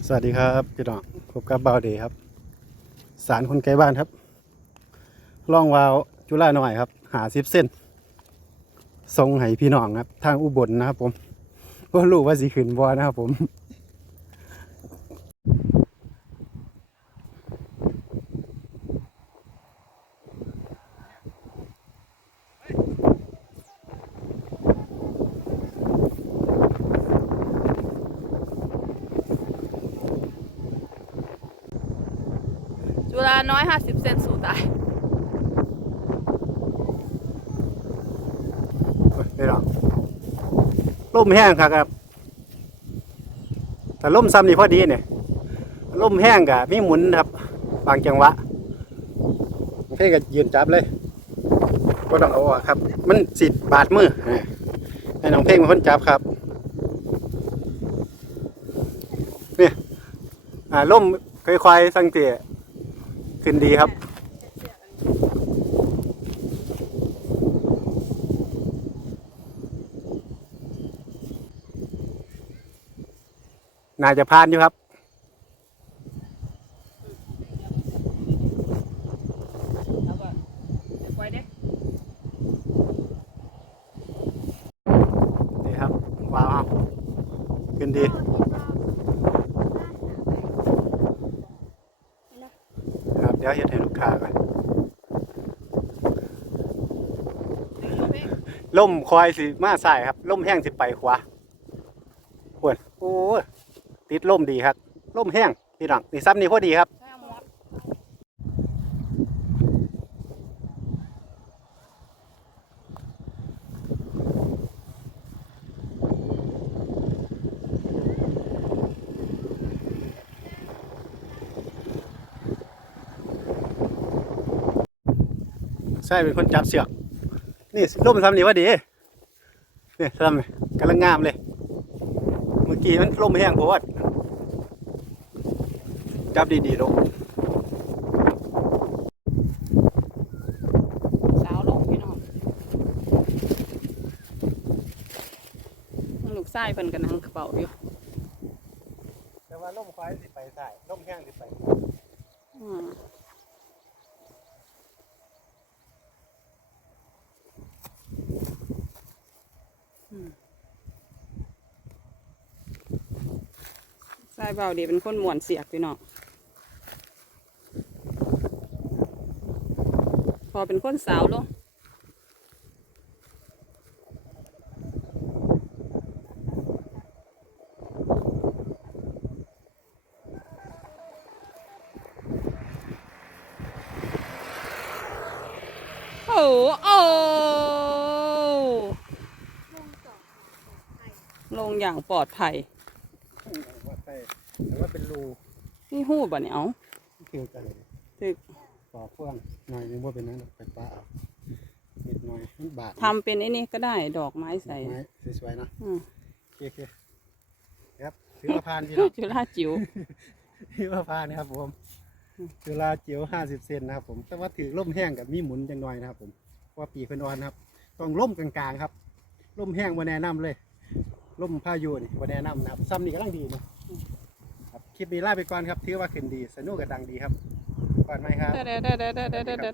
สวัสดีครับพี่น้องพบกับบ่าวเดย์ครับ สารคนไกลบ้านครับล่องวาวจุฬาหน่อยครับ หาซิบเส้นทรงให้พี่น้องครับ ทางอุบลนะครับผมก็รู้ว่าสีขืนบอนะครับผม จุฬาน้อยห้าสิบเซนสูตายพี่น้องล่มแห้งครับครับแต่ล่มซ้ำนี่พอดีเนี่ยล่มแห้งกะมีหมุนครับ บางจังหวะเพ่ก็ยืนจับเลยก็ต้องเอาออกครับ มันสิบบาดมือให้น้องเพ่งเป็นคนจับครับเนี่ยอ่าล่มค่อยๆสังเกต ขึ้นดีครับ น่าจะพานอยู่ครับแล้วก็เดี๋ยวปล่อยเด้นี่ครับว้าวครับขึ้นดี ครับ เดี๋ยวเฮ็ดให้ลูกค้าก่อนล่มคอยสิมาใส่ครับล่มแห้งสิไปขวาปวดโอ้ยติดล่มดีครับล่มแห้งพี่น้องนี่ซ้ำนี่พอดีครับ ใช่เป็นคนจับเสือก นี่ล่มซ้ำนี่ว่าดีนี่ซ้ำนี่กำลังงามเลย เมื่อกี้มันล่มแห้งเพราะว่าจับดีๆลูกสาวลงพี่น้องลูกไส้เพิ่นกันนังกระเป๋าอยู่แต่ว่าล่มควายสิไปใส่ล่มแห้งสิไปอืม ไส้เบาดีเป็นคนหมวนเสียกพี่น้องพอเป็นคนสาวลงโอ้โอ้ลงอย่างปลอดภัย แต่ว่าเป็นรูนี่หูบ่เนี่ยเอาคือกันเลยถึกปอกเฟื่องหน่อยนึงว่าเป็นนั้นหรอกไปปลาเอานิดหน่อยมันบาดทำเป็นไอ้นี่ก็ได้ดอกไม้ใส่ไม้สวยๆนะอืมโอเคโอเคครับถือว่าพานพี่น้องจุฬาจิ๋วถือว่าพานนะครับผมจุฬาเจียวห้าสิบเซนนะครับผม แต่ว่าถือล่มแห้งกับมีหมุนจังหน่อยนะครับผมเพราะว่าปีกเป็นอ่อนนะครับ ต้องล่มกลางๆครับล่มแห้งมาแนะนำเลยล่มพายุนี่มาแนะนำนะครับซ้ำนี่กำลังดีนะครับค ลิปนี้ลาไปก่อนครับ ถือว่าขึ้นดี สนุกกับดังดีครับก่อนไหมครับ เด้อเด้อเด้อเด้อเด้อเด้อ